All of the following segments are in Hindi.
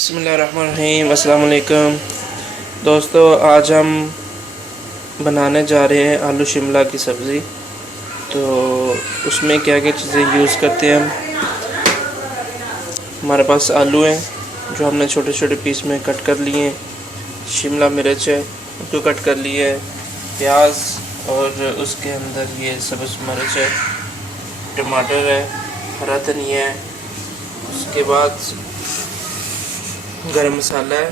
बिस्मिल्लाहिर्रहमानिर्रहीम। अस्सलाम वालेकुम दोस्तों, आज हम बनाने जा रहे हैं आलू शिमला की सब्ज़ी। तो उसमें क्या क्या चीज़ें यूज़ करते हैं हमारे पास आलू हैं जो हमने छोटे छोटे पीस में कट कर लिए हैं, शिमला मिर्च है उसको कट कर लिए है, प्याज और उसके अंदर ये सब्ज़ मिर्च है, टमाटर है, हरा धनिया है, उसके बाद गरम मसाला है,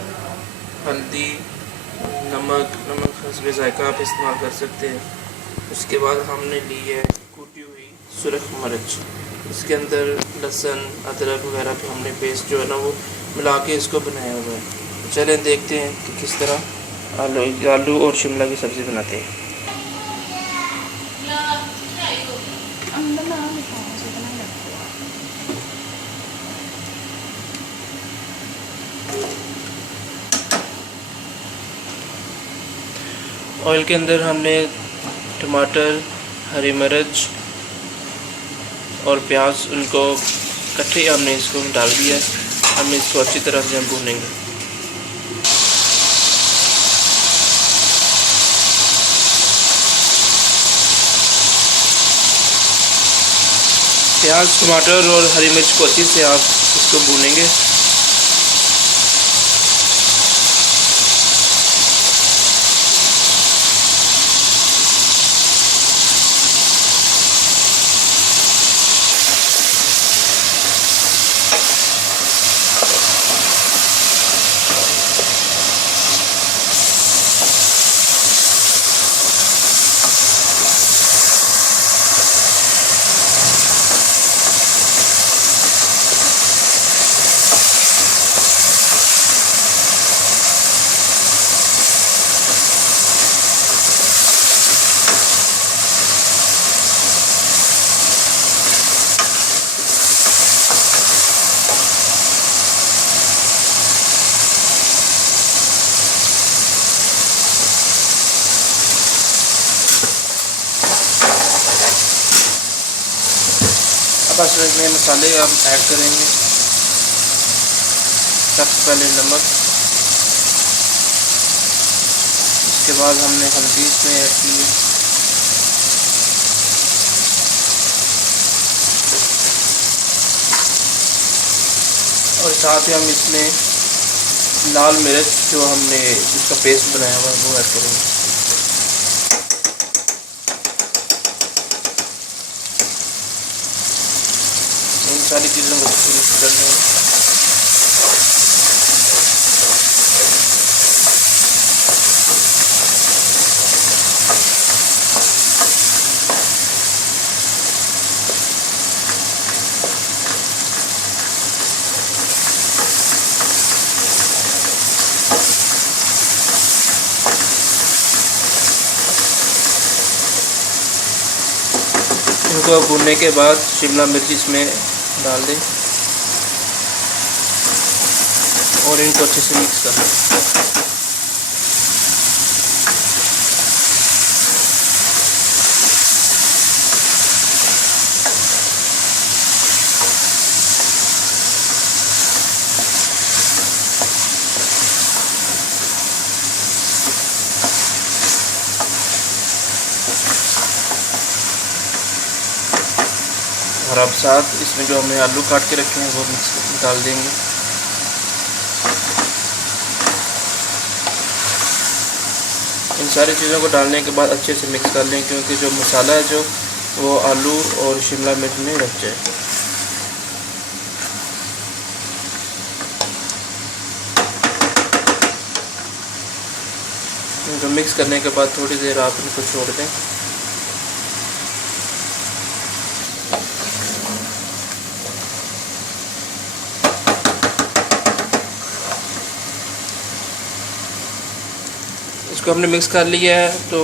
हल्दी, नमक हस्बे ज़ायक़ा आप इस्तेमाल कर सकते हैं। उसके बाद हमने ली है कूटी हुई सुरख मिर्च, इसके अंदर लहसुन अदरक वगैरह भी हमने पेस्ट जो है ना वो मिला के इसको बनाया हुआ है। चलें देखते हैं कि किस तरह आलू और शिमला की सब्ज़ी बनाते हैं। ऑयल के अंदर हमने टमाटर, हरी मिर्च और प्याज उनको कट्टे हमने इसको डाल दिया है। हम इसको अच्छी तरह से हम भूनेंगे। प्याज, टमाटर और हरी मिर्च को अच्छी से आप इसको भूनेंगे। बस इसमें मसाले हम ऐड करेंगे। सबसे पहले नमक, उसके बाद हमने हल्दी इसमें ऐड की है, और साथ ही हम इसमें लाल मिर्च जो हमने इसका पेस्ट बनाया हुआ है वो ऐड करेंगे। इन सारी चीज़ों को मिक्स करना है। इनको भूनने के बाद शिमला मिर्च इसमें डाल दें और इनको अच्छे से मिक्स कर लें। और अब साथ इसमें जो हमने आलू काट के रखे हैं वो मिक्स डाल देंगे। इन सारी चीज़ों को डालने के बाद अच्छे से मिक्स कर लें, क्योंकि जो मसाला है जो वो आलू और शिमला मिर्च में रख जाए। इनको मिक्स करने के बाद थोड़ी देर आप इनको छोड़ दें। इसको हमने मिक्स कर लिया है, तो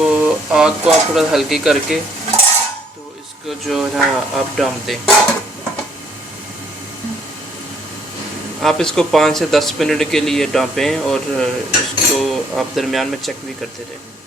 आग को आप थोड़ा हल्की करके तो इसको जो है ना आप डाल दें। आप इसको 5 से 10 मिनट के लिए डांपें और इसको आप दरमियान में चेक भी करते रहें।